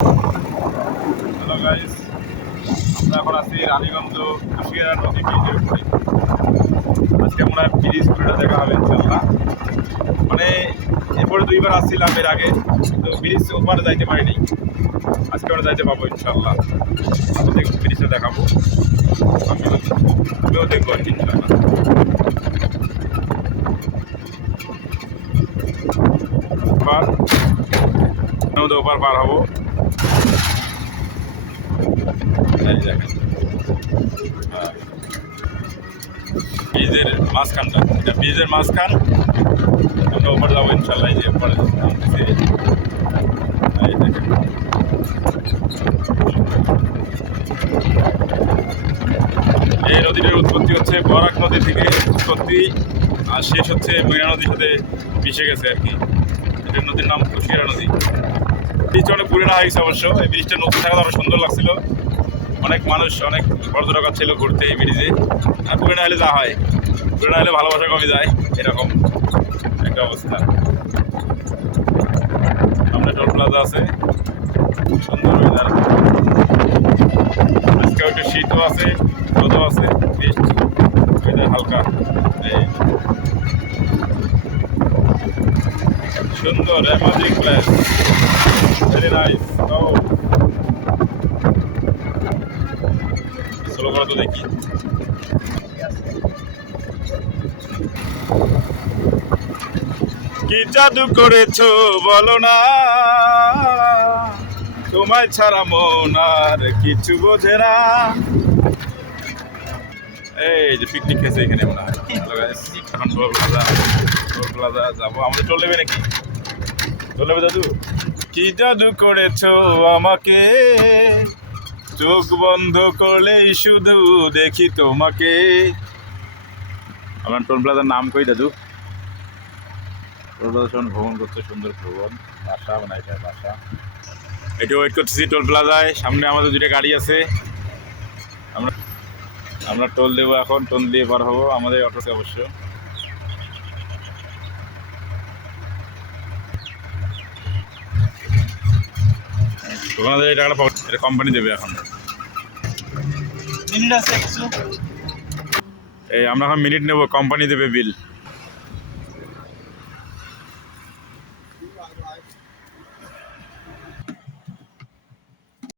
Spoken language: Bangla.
হ্যালো গাইস, আমরা এখন আছি রানীগঞ্জ কুশিয়ারা নদী ব্রিজের উপরে। আজকে আমরা ব্রিজ পুরোটা দেখা হবে ইনশাল্লাহ। মানে এরপরে দুইবার আসছিলাম এর আগে, তো ব্রিজ ওপারে যাইতে পারিনি। আজকে আমরা যাইতে পাবো ইনশাল্লাহ। আপনাদের ব্রিজটা দেখাবো, আমিও দেখবো আর কি ইনশাল্লাহ। ওপার পার হবো। ব্রিজের মাঝখানটা, এটা ব্রিজের মাঝখান। আমরা ওপর যাবো ইনশাল্লাহ। যে ওপরে নামতেছি, এই নদীটার উৎপত্তি হচ্ছে বরাক নদী থেকে উৎপত্তি, আর শেষ হচ্ছে ময়না নদীর সাথে মিশে গেছে আর কি। এটার নদীর নাম কুশিয়ারা নদী। ব্রিজটা অনেক পুরোনো হয়ে গেছে অবশ্য। এই ব্রিজটা নতুন থাকাতে আরো সুন্দর লাগছিল। অনেক মানুষ, অনেক পর্যটক ছিল ঘুরতে এই ব্রিজে। আর পুরোনো হলে যা হয়, পুরোনো হলে ভালোবাসা কমে যায়, এরকম একটা অবস্থা। সামনে টোল প্লাজা আছে, সুন্দর ওয়েদার। আজকে একটু শীতও আছে, রোদও আছে, বেশ ওয়েদার হালকা। এই সুন্দর অ্যামেজিং প্লেস, ভেরি নাইস। ও স্লো করা তো দেখি। কি জাদু করেছো বলো না, তোমায় ছাড়া মন আর কিছু বোঝে না। এই যে পিকনিক খেয়েছে এখানে মনে হয়। এখন টোল প্লাজা যাবো। আমাদের টোল নেবে নাকি? টোল নেবে দাদু? কি জাদু করেছো আমাকে, চোখ বন্ধ করলেই শুধু দেখি তোমাকে। আমার টোল প্লাজার নাম কই দাদু? টোল প্লাজা ভ্রমণ করছে, সুন্দর ভ্রমণ বাসা, মানে এটা বাসা। এটা ওয়েট করতেছি টোল প্লাজায়। সামনে আমাদের দুটো গাড়ি আছে, আমরা টোল দেবো এখন। টোল দিয়ে পার হবো, আমাদের অটো আছে অবশ্য। তোমাদের এই টাকাটা এটা কোম্পানি দেবে এখন। এই আমরা এখন মিনিট নেবো, কোম্পানি দেবে বিল।